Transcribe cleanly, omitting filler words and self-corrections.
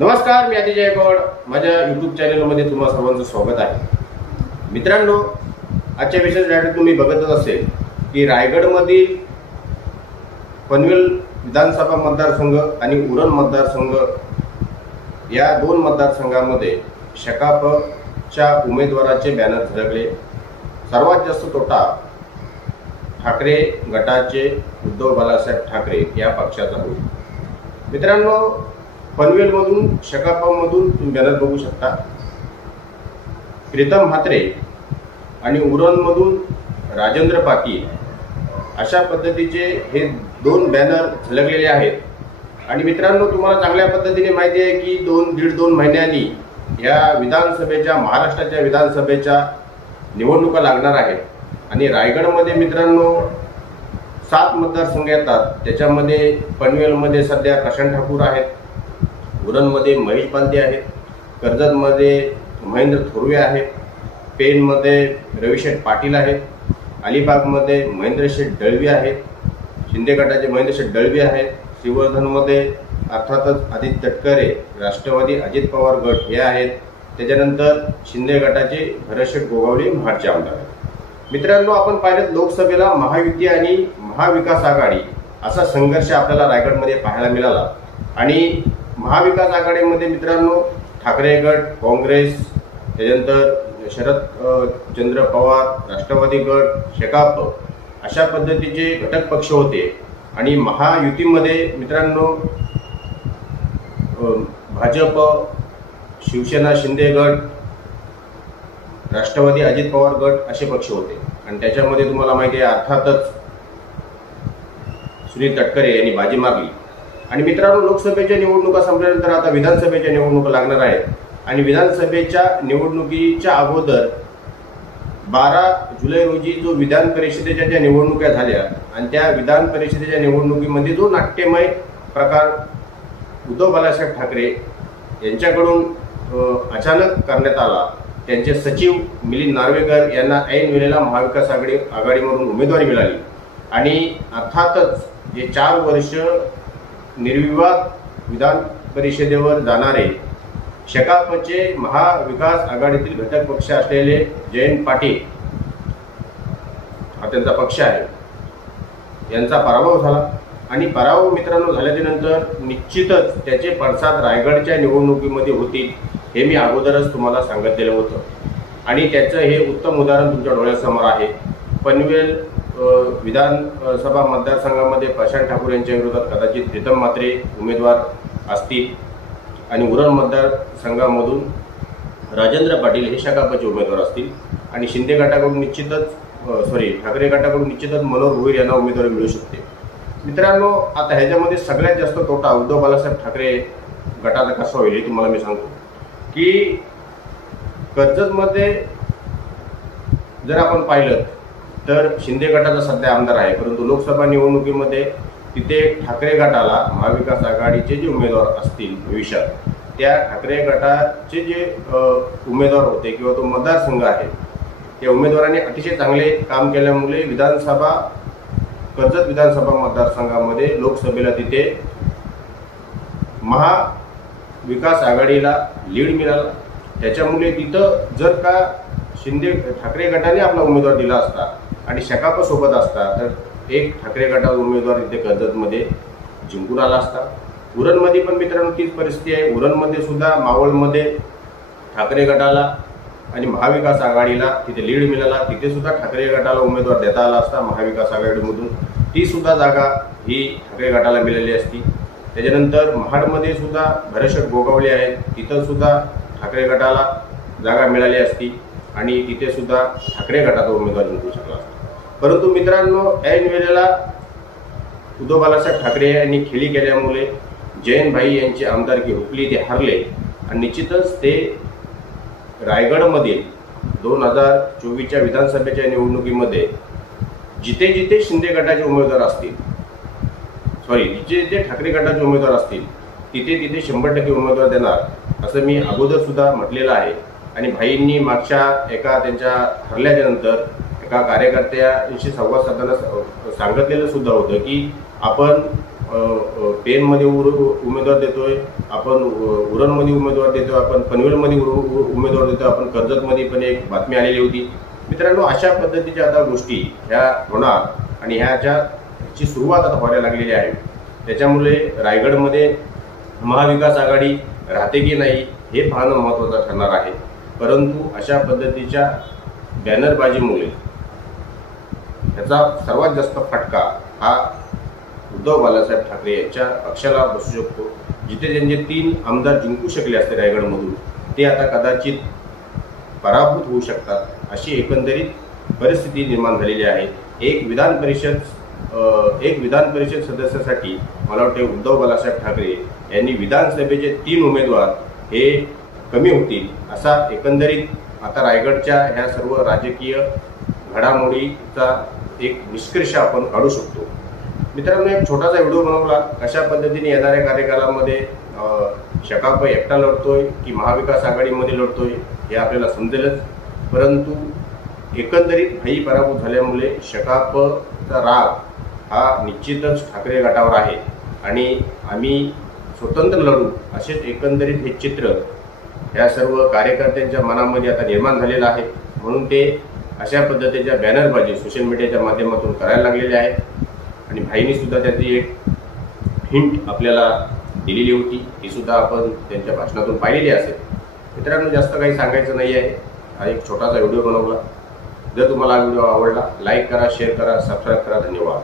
नमस्कार, मी अजय जयगौड. माझ्या यूट्यूब चॅनलमध्ये तुम्हा सर्वांचं स्वागत आहे. मित्रांनो, आजच्या विशेष डायरेक्ट तुम्ही बघतच असेल की रायगडमधील पनवेल विधानसभा मतदारसंघ आणि उरण मतदारसंघ या दोन मतदारसंघामध्ये शकापच्या उमेदवाराचे बॅनर झळकले. सर्वात जास्त तोटा ठाकरे गटाचे उद्धव बाळासाहेब ठाकरे या पक्षाचा होईल. मित्रांनो, पनवेलमधून शकापमधून तुम्ही बॅनर बघू शकता. प्रीतम म्हात्रे आणि उरणमधून राजेंद्र पाटील अशा पद्धतीचे हे दोन बॅनर झळकलेले आहेत. आणि मित्रांनो, तुम्हाला चांगल्या पद्धतीने माहिती आहे की दीड दोन महिन्यांनी या विधानसभेच्या महाराष्ट्राच्या विधानसभेच्या निवडणुका लागणार आहेत. आणि रायगडमध्ये मित्रांनो 7 मतदारसंघ येतात. त्याच्यामध्ये पनवेलमध्ये सध्या प्रशांत ठाकूर आहेत, उरणमध्ये महेश बालदे आहेत, कर्जतमध्ये महेंद्र थोरवे आहेत, पेनमध्ये रविशेठ पाटील आहेत, अलिबागमध्ये महेंद्रशेठ दळवी आहेत, शिंदे गटाचे महेंद्रशेठ दळवी आहेत, श्रीवर्धनमध्ये अर्थातच आदित्य तटकरे राष्ट्रवादी अजित पवार गट हे आहेत. त्याच्यानंतर शिंदे गटाचे भरतशेठ गोगावले महाडचे आमदार आहेत. मित्रांनो, आपण पाहिलं लोकसभेला महायुती आणि महाविकास आघाडी असा संघर्ष आपल्याला रायगडमध्ये पाहायला मिळाला. आणि महाविकास आघाडीमध्ये मित्रांनो ठाकरे गट, काँग्रेस, त्याच्यानंतर शरदचंद्र पवार, राष्ट्रवादी गट, शेकाप अशा पद्धतीचे घटक पक्ष होते. आणि महायुतीमध्ये मित्रांनो भाजप, शिवसेना शिंदे गट, राष्ट्रवादी अजित पवार गट असे पक्ष होते. आणि त्याच्यामध्ये तुम्हाला माहिती आहे अर्थातच सुनील तटकरे यांनी बाजी मारली. आणि मित्रांनो, लोकसभेच्या निवडणुका संपल्यानंतर आता विधानसभेच्या निवडणुका लागणार आहेत. आणि विधानसभेच्या निवडणुकीच्या अगोदर 12 जुलै रोजी जो विधान परिषदेच्या ज्या निवडणुका झाल्या आणि त्या विधान परिषदेच्या निवडणुकीमध्ये जो नाट्यमय प्रकार उद्धव बाळासाहेब ठाकरे यांच्याकडून अचानक करण्यात आला. त्यांचे सचिव मिलिंद नार्वेकर यांना ऐन वेळेला महाविकास आघाडीमधून उमेदवारी मिळाली. आणि अर्थातच जे 4 वर्ष निर्विवाद विधान परिषदेवर जाणारे शकापचे महाविकास आघाडीतील घटक पक्ष असलेले जयंत पाटील हा त्यांचा पक्ष आहे, यांचा पराभव झाला. आणि पराभव मित्रांनो झाल्यानंतर निश्चितच त्याचे पडसाद रायगडच्या निवडणुकीमध्ये होतील हे मी अगोदरच तुम्हाला सांगितलेलं होतं. आणि त्याचं हे उत्तम उदाहरण तुमच्या डोळ्यासमोर आहे. पनवेल विधानसभा मतदारसंघामध्ये प्रशांत ठाकूर यांच्या विरोधात कदाचित प्रीतम म्हात्रे उमेदवार असतील. आणि उरण मतदारसंघामधून राजेंद्र पाटील हे शकापचे उमेदवार असतील. आणि शिंदे गटाकडून ठाकरे गटाकडून निश्चितच मनोहर भोईर यांना उमेदवारी मिळू शकते. मित्रांनो, आता ह्याच्यामध्ये सगळ्यात जास्त तोटा उद्धव बाळासाहेब ठाकरे गटाचा कसा होईल हे तुम्हाला मी सांगतो. की कर्जतमध्ये जर आपण पाहिलं तर शिंदे गटाचा सध्या आमदार आहे, परंतु लोकसभा निवडणुकीमध्ये तिथे ठाकरे गटाला महाविकास आघाडीचे जे उमेदवार असतील भविष्यात, त्या ठाकरे गटाचे जे उमेदवार होते किंवा तो मतदारसंघ आहे त्या उमेदवारांनी अतिशय चांगले काम केल्यामुळे कर्जत विधानसभा मतदारसंघामध्ये लोकसभेला तिथे महाविकास आघाडीला लीड मिळाला. त्याच्यामुळे तिथं जर का ठाकरे गटाने आपला उमेदवार दिला असता आणि शकाप सोबत असता तर एक ठाकरे गटाचा उमेदवार तिथे कर्जतमध्ये जिंकून आला असता. उरणमध्ये पण मित्रांनो तीच परिस्थिती आहे. उरणमध्ये सुद्धा मावळमध्ये ठाकरे गटाला आणि महाविकास आघाडीला तिथे लीड मिळाला. तिथे सुद्धा ठाकरे गटाला उमेदवार देता आला असता महाविकास आघाडीमधून, ती सुद्धा जागा ही ठाकरे गटाला मिळाली असती. त्याच्यानंतर महाडमध्ये सुद्धा भरतशेठ गोगावले आहेत, तिथं सुद्धा ठाकरे गटाला जागा मिळाली असती आणि तिथे सुद्धा ठाकरे गटाचा उमेदवार जिंकू शकला असता. परंतु मित्रांनो, ऐन वेळेला उद्धव बाळासाहेब ठाकरे यांनी खेळी केल्यामुळे जयंत भाई यांची आमदारकी हुकली, ते हरले. आणि निश्चितच ते रायगडमधील 2024च्या विधानसभेच्या निवडणुकीमध्ये जिथे जिथे शिंदे गटाचे उमेदवार असतील, जिथे ठाकरे गटाचे उमेदवार असतील तिथे तिथे 100% उमेदवार देणार असं मी अगोदर सुद्धा म्हटलेलं आहे. आणि भाईंनी मागच्या एका त्यांच्या हरल्याच्या नंतर एका कार्यकर्त्याशी संवाद साधताना सांगितलेलं सुद्धा होतं की आपण पेनमध्ये उमेदवार देतोय, आपण उरणमध्ये उमेदवार देतोय, आपण पनवेलमध्ये उमेदवार देतोय, आपण कर्जतमध्ये पण एक बातमी आलेली होती. मित्रांनो, अशा पद्धतीच्या आता गोष्टी ह्या होणार आणि ह्याची सुरुवात आता व्हायला लागलेली आहे. त्याच्यामुळे रायगडमध्ये महाविकास आघाडी राहते की नाही हे पाहणं महत्त्वाचं ठरणार आहे. परंतु अशा पद्धतीच्या बॅनरबाजीमुळे याचा सर्वात जास्त फटका हा उद्धव बाळासाहेब ठाकरे यांच्या पक्षाला बसू शकतो. जिथे त्यांचे 3 आमदार जिंकू शकले असते रायगडमधून, ते आता कदाचित पराभूत होऊ शकतात, अशी एकंदरीत परिस्थिती निर्माण झालेली आहे. एक विधान परिषद सदस्यासाठी मला वाटते उद्धव बाळासाहेब ठाकरे यांनी विधानसभेचे 3 उमेदवार हे कमी होतील, असा एकंदरीत आता रायगडच्या ह्या सर्व राजकीय घडामोडीचा एक निष्कर्ष आपण काढू शकतो. मित्रांनो, एक छोटासा व्हिडिओ बनवला कशा पद्धतीने येणाऱ्या कार्यकालामध्ये शकाप एकटा लढतोय की महाविकास आघाडीमध्ये लढतोय हे आपल्याला समजेलच. परंतु एकंदरीत भाई पराभूत झाल्यामुळे शकापचा राग हा निश्चितच ठाकरे गटावर आहे आणि आम्ही स्वतंत्र लढू असेच एकंदरीत हे चित्र ह्या सर्व कार्यकर्त्यांच्या मनामध्ये आता निर्माण झालेलं आहे. म्हणून ते अशा पद्धतीच्या बॅनरबाजी सोशल मीडियाच्या माध्यमातून करायला लागलेले आहेत आणि भाईनी सुद्धा त्याची एक हिंट आपल्याला दिलेली होती, ती सुद्धा आपण त्यांच्या भाषणातून पाहिलेली असेल. मित्रांनो, जास्त काही सांगायचं नाही आहे. हा एक छोटासा व्हिडिओ बनवला. जर तुम्हाला हा व्हिडिओ आवडला, लाईक करा, शेअर करा, सबस्क्राईब करा. धन्यवाद.